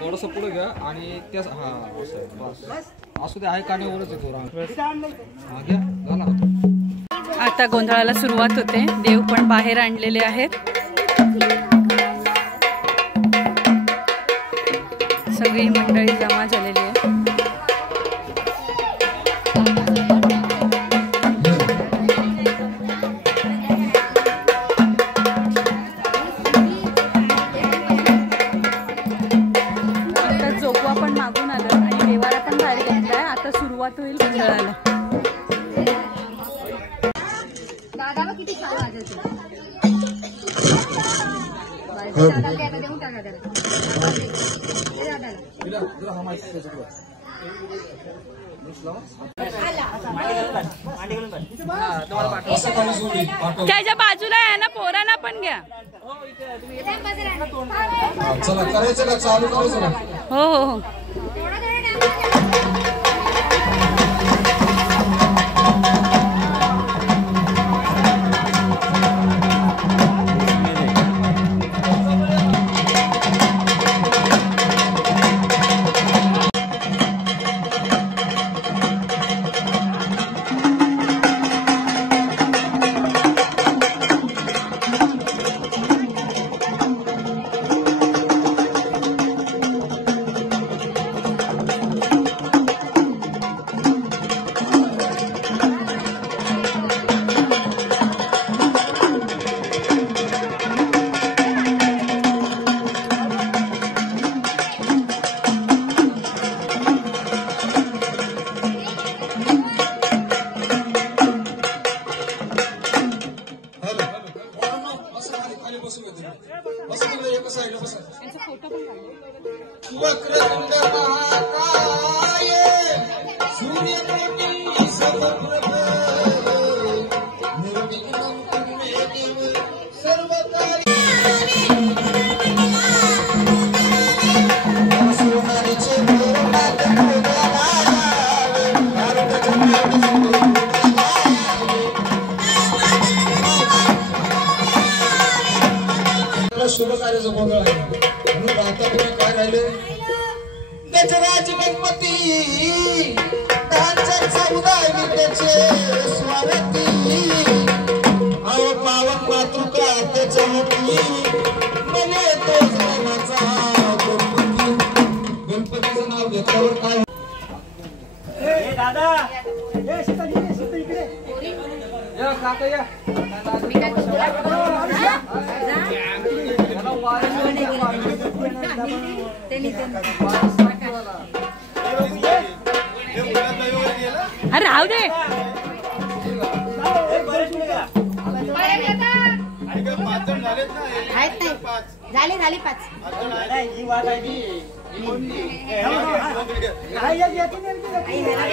थोडंसं पुढे घ्या आणि त्या हा बस असू दे आहे कानेवरच येतो हा घ्या झाला। आता गोंधळाला सुरुवात होते। देव पण बाहेर आणलेले आहेत। सगळी मंडळी जमा झालेली आहे। आता जोगवा पण मागून आलं आणि देवारा पण बाहेर घेतलाय। आता सुरुवात होईल गोंधळाला। दादा किती छान वाजवते। देऊन टाका त्याला। त्याच्या बाजूला आहे ना, पोरांना पण घ्या। चला करायचं का चालू करायचं का? हो हो हो शुभ कार्याचं गोंधळ आहे म्हणून आता तुम्ही काय राहिले गजराज गणपती विद्याचे स्वागती अहो पावन मातृका त्याच्या मोठी मने तो गणपती गणपतीचं नाव घेतल्यावर काय दादा इकडे या काका या अरे राहू दे झाले 5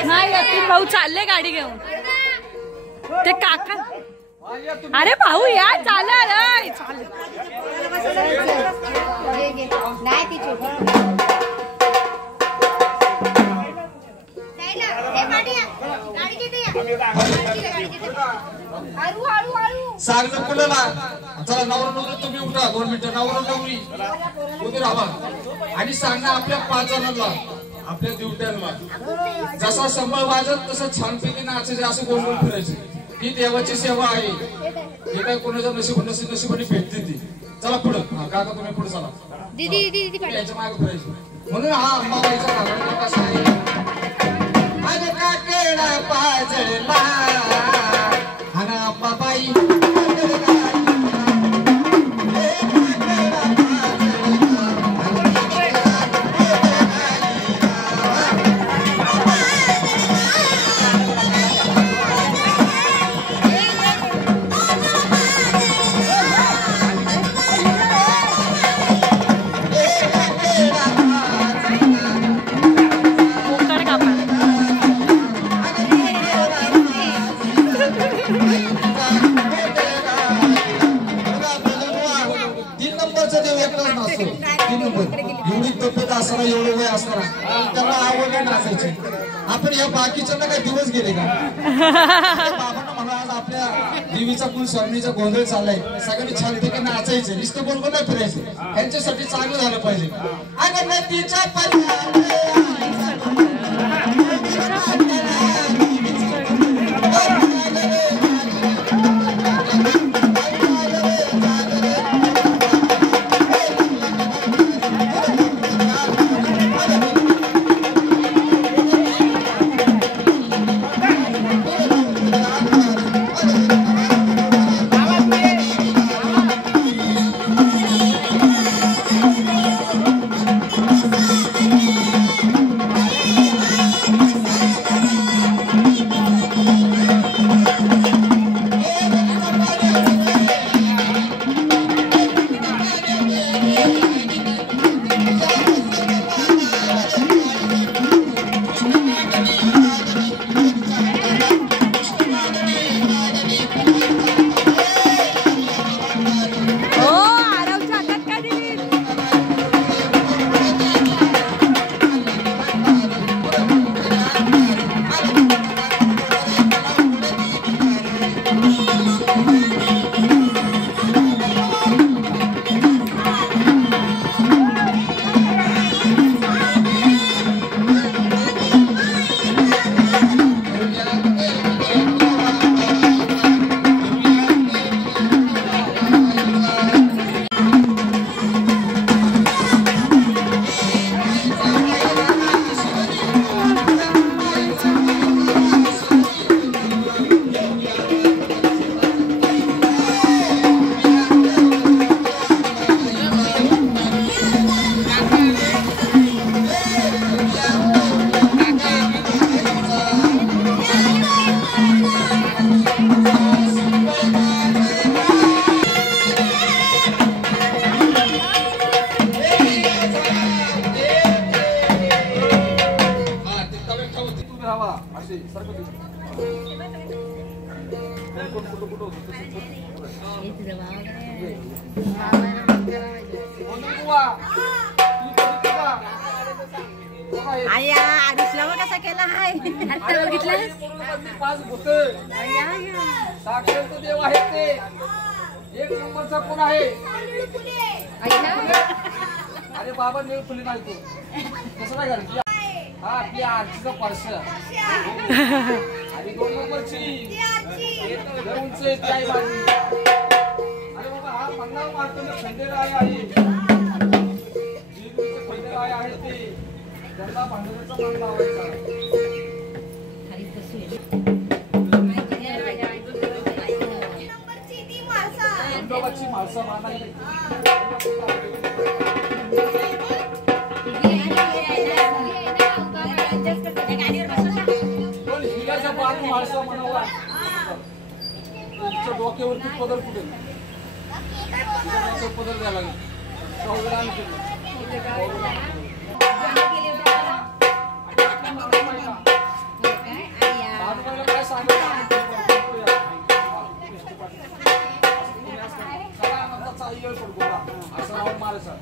नाही भाऊ चालले गाडी घेऊन ते काका अरे भाऊ या चालेल नाही ती सांगलं कुणाला चला नवरा नवरी तुम्ही उठा 2 मिनिटं नवरा नवरी उभे राहा आणि सांगा आपल्या 5 जणांना आपल्या दिवट्यांना जसा संबळ वाजत तसं छानपैकी नाचायचे असं गोल गोल फिरायचे ही देवाची सेवा आहे हे काय कोणाच्या नशिबाने भेटते ती चला पुढं काका तुम्ही पुढे चला दीदी याच्या मागे फिरायचं म्हणून हा अंबाबाईचा भागात कसा आहे माझ्या काकेला पाजला आणि अंबाबाई एवढी तब्येत असणार एवढे वय असणार त्यांना आवड नाचायची आपण या बाकीच्यांना काही दिवस गेले का बाबांना म्हणा आपल्या देवीचा कुल स्वामीचा गोंधळ चाललाय. सगळ्यांनी छान पैकी नाचायचं, नुसतं बोलबोल नाही फिरायचं. यांच्यासाठी चांगलं झालं पाहिजे. अगं नदीच्या आया आरुषला कसा केला हाय आता बघितलं. पाच भूत साक्षात देव आहेत ते. एक नंबरचा कोण आहे? अरे बाबा नेल फुली नाही तू कसं नाही घाल. हा आपली आजीचा पर्स आणि 2 नंबरची उंच ती आई माझी. अरे बाबा हा मंगळ मारतो खंडेराय आहे. खंडेराय आहे ते त्यांना भांडण्याचा मान लावायचा. खंडोबाची माणसं मानायची. माणसं म्हणावा तुमच्या डोक्यावरती पदर कुठे पदर द्यायला लागेल. काय सांगा असं नाव मारायचं.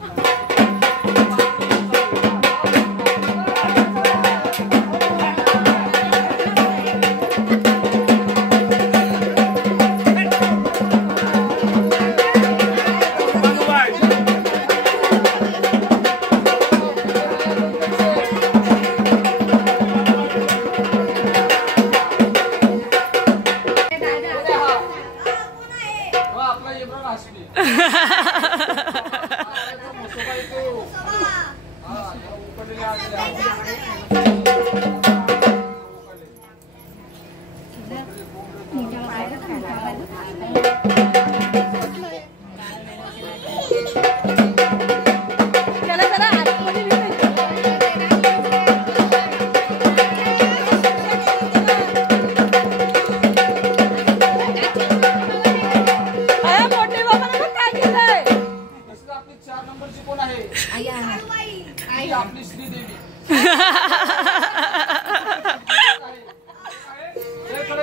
आपली श्रीदेवी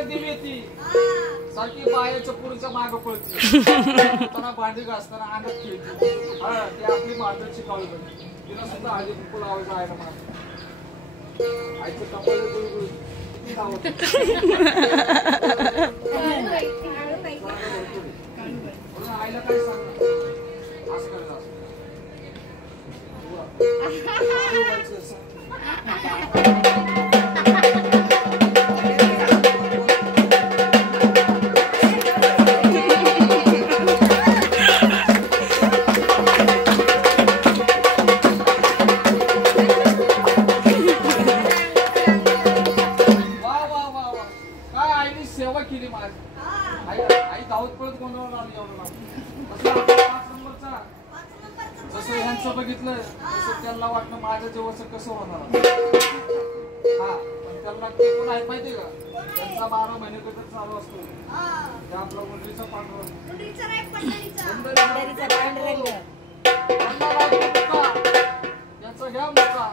देवी येते सारखी बायाच्या पुरीच्या माग पळते. भांडी घासताना अंगात खेळते. ती आपली मात्र शिकावली पाहिजे. तिला सुद्धा हळदी कुंकू लावायचं आहे ना. आईचं कपाळ किती लावत म्हणून आईला काय सांग असं करायचं असं. सेवा केली माझी आई धावत पळत गोंधळून आली एवढं पाच नंबरचा जसं ह्यांचं बघितलं तसं त्यांना वाटलं माझ्या जेवणाचं कसं होणार हा पण त्यांना ते पण आहे माहिती का त्यांचा 12 महिने कधी चालू असतो त्या आपला मुंडरीचा पांढरा त्यांचा घ्या मुका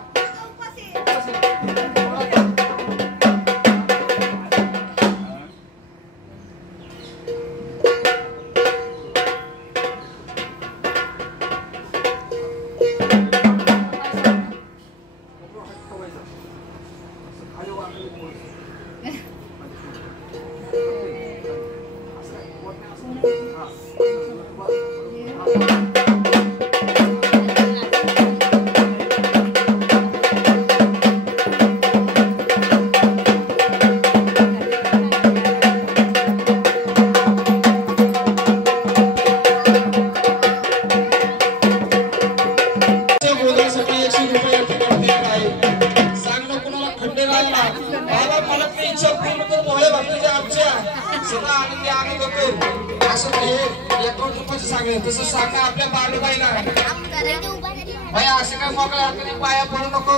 तसं सांगा आपल्या बालूबाईला बाई असं काय मोकळ्या हाताने पाया पडू नको